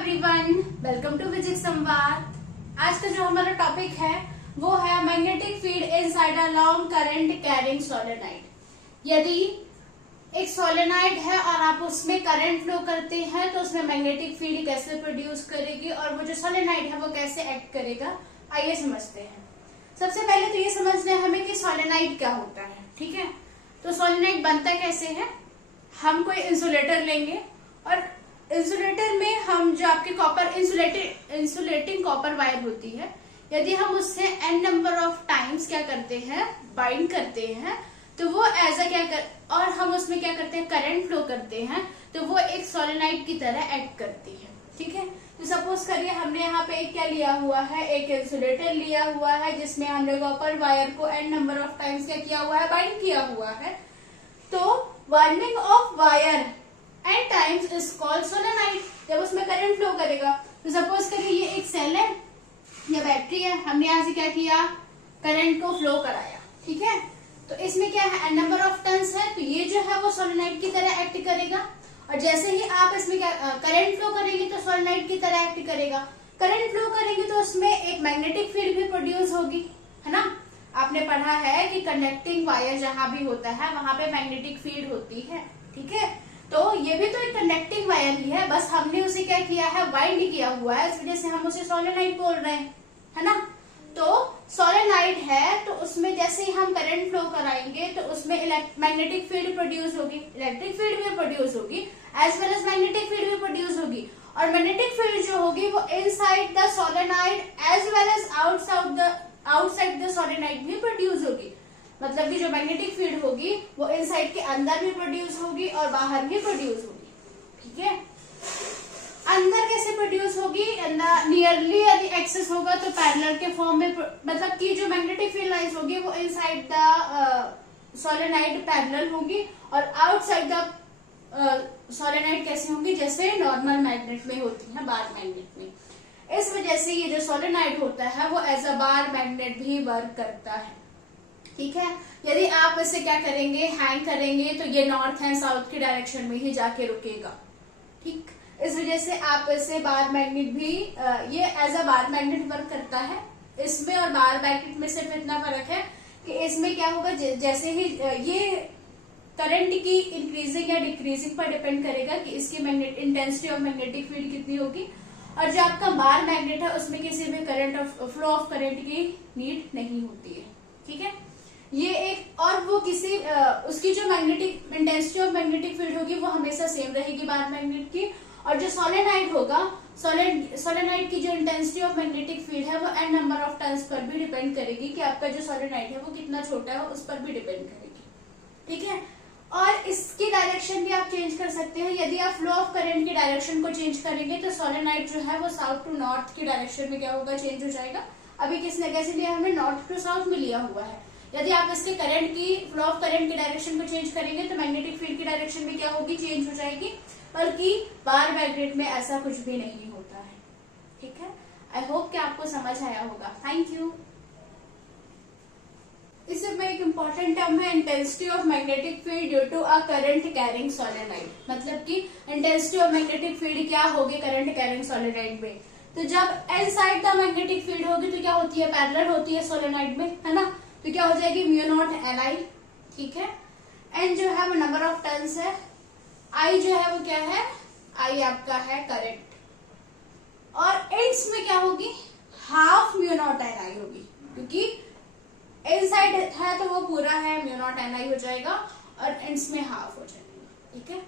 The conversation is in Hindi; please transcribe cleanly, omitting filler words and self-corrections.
एवरीवन, वेलकम टू फिजिक्स संवाद। आज का जो हमारा टॉपिक है वो है magnetic field inside a long current carrying solenoid. यदि एक सोलेनोइड है और आप उसमें करंट फ्लो करते हैं तो उसमें मैग्नेटिक फील्ड कैसे प्रोड्यूस करेगी और वो जो सोलेनोइड है वो कैसे एक्ट करेगा, आइए समझते हैं। सबसे पहले तो ये समझना है हमें कि सोलेनोइड क्या होता है। ठीक है, तो सोलेनोइड बनता कैसे है। हम कोई इंसुलेटर लेंगे और इंसुलेटर में हम जो आपके कॉपर इंसुलेटिंग कॉपर वायर होती है, यदि हम उससे n नंबर ऑफ टाइम्स क्या करते हैं, बाइंड करते हैं, तो वो एज अ और हम उसमें क्या करते हैं, करंट फ्लो करते हैं, तो वो एक सोलेनोइड की तरह एक्ट करती है। ठीक है, तो सपोज करिए हमने यहाँ पे एक क्या लिया हुआ है, एक इंसुलेटर लिया हुआ है जिसमें हमने कॉपर वायर को n नंबर ऑफ टाइम्स क्या किया हुआ है, बाइंड किया हुआ है। तो warming of wire n times is called solenoid. जब उसमें करंट फ्लो करेगा, तो सपोज करिए ये एक सेल है या बैटरी है, हमने यहाँ से क्या किया, करंट को फ्लो कराया। ठीक है, तो इसमें क्या है, n नंबर ऑफ टर्न्स है, तो ये जो है वो सोलेनोइड की तरह एक्ट करेगा। और जैसे ही आप इसमें क्या करंट फ्लो करेंगे तो सोलेनोइड की तरह एक्ट करेगा। करंट फ्लो करेंगे तो उसमें एक मैग्नेटिक फील्ड भी प्रोड्यूस होगी, है ना। आपने पढ़ा है कि कंडक्टिंग वायर जहां भी होता है वहां पे मैग्नेटिक फील्ड होती है। ठीक है, तो ये भी तो एक कंडक्टिंग वायर ही है, बस हमने उसे क्या किया है, वाइंड किया हुआ है, इस वजह से हम उसे सोलेनोइड बोल रहे हैं, है ना। तो सोलेनोइड है तो उसमें जैसे ही हम करंट फ्लो कराएंगे तो उसमें मैग्नेटिक फील्ड प्रोड्यूस होगी, इलेक्ट्रिक फील्ड भी प्रोड्यूस होगी, as well as magnetic field भी प्रोड्यूस होगी। और मैग्नेटिक फील्ड जो होगी वो inside the solenoid as well as outside the solenoid भी प्रोड्यूस होगी। मतलब कि जो मैग्नेटिक फील्ड होगी वो इनसाइड के अंदर भी प्रोड्यूस होगी और बाहर भी प्रोड्यूस होगी। ठीक है, अंदर कैसे प्रोड्यूस होगी, नियरली यदि एक्सेस होगा तो पैरेलल के फॉर्म में, मतलब कि जो मैग्नेटिक फील्ड लाइंस होगी वो इनसाइड द सोलेनोइड पैरेलल होगी और आउटसाइड द सोलेनोइड कैसे होंगी, जैसे नॉर्मल मैग्नेट में होती है, बार मैग्नेट में। इस वजह से ये जो सोलेनोइड होता है वो एज अ बार मैग्नेट भी वर्क करता है। ठीक है, यदि आप इसे क्या करेंगे, हैंग करेंगे, तो ये नॉर्थ एंड साउथ की डायरेक्शन में ही जाके रुकेगा। ठीक, इस वजह से आप इसे बार मैग्नेट भी, ये as a bar magnet work करता है। इसमें और बार मैग्नेट में सिर्फ इतना फर्क है कि इसमें क्या होगा, जैसे ही ये करंट की इंक्रीजिंग या डिक्रीजिंग पर डिपेंड करेगा कि इसकी इंटेंसिटी ऑफ मैग्नेटिक फील्ड कितनी होगी। और जो आपका बार मैग्नेट है उसमें किसी भी फ्लो ऑफ करंट की नीड नहीं होती है। ठीक है, ये एक, और वो किसी उसकी जो magnetic intensity of magnetic field होगी वो हमेशा सेम रहेगी बार मैग्नेट की। और जो सोलेनोइड होगा, सोलेनोइड की जो इंटेंसिटी ऑफ मैग्नेटिक फील्ड है वो n number of turns per भी डिपेंड करेगी कि आपका जो सोलेनोइड है वो कितना छोटा है, उस पर भी डिपेंड करेगी। ठीक है, और इसकी डायरेक्शन भी आप चेंज कर सकते हैं। यदि आप फ्लो ऑफ करंट की डायरेक्शन को चेंज करेंगे तो सोलेनोइड जो है वो साउथ टू नॉर्थ की डायरेक्शन में क्या होगा, चेंज हो जाएगा। अभी किसने कैसे लिया, हमने नॉर्थ टू साउथ में लिया हुआ है। यदि आप इसके करंट की फ्लो ऑफ करंट की डायरेक्शन को चेंज करेंगे तो मैग्नेटिक फील्ड की डायरेक्शन भी क्या होगी, चेंज हो जाएगी। बल्कि बार मैग्नेट में ऐसा कुछ भी नहीं होता है। ठीक है, आई होप कि आपको समझ आया होगा। Thank you. इससे में एक इम्पॉर्टेंट टर्म है intensity of magnetic field due to a current carrying solenoid. मतलब कि इंटेंसिटी ऑफ मैग्नेटिक फील्ड क्या होगी करंट कैरिंग सोलेनोइड में। तो जब इनसाइड द मैग्नेटिक फील्ड होगी तो क्या होती है, पैरेलल होती है सोलेनोइड में, है ना। तो क्या हो जाएगी, म्यू नॉट Ni। ठीक है, एन जो है वो नंबर ऑफ टर्न्स है, आई जो है वो क्या है, आई आपका है करंट, और एंड्स में क्या होगी, हाफ म्यू नॉट Ni होगी, क्योंकि इनसाइड है तो वो पूरा है म्यू नॉट Ni हो जाएगा और एंड्स में हाफ हो जाएगा। ठीक है।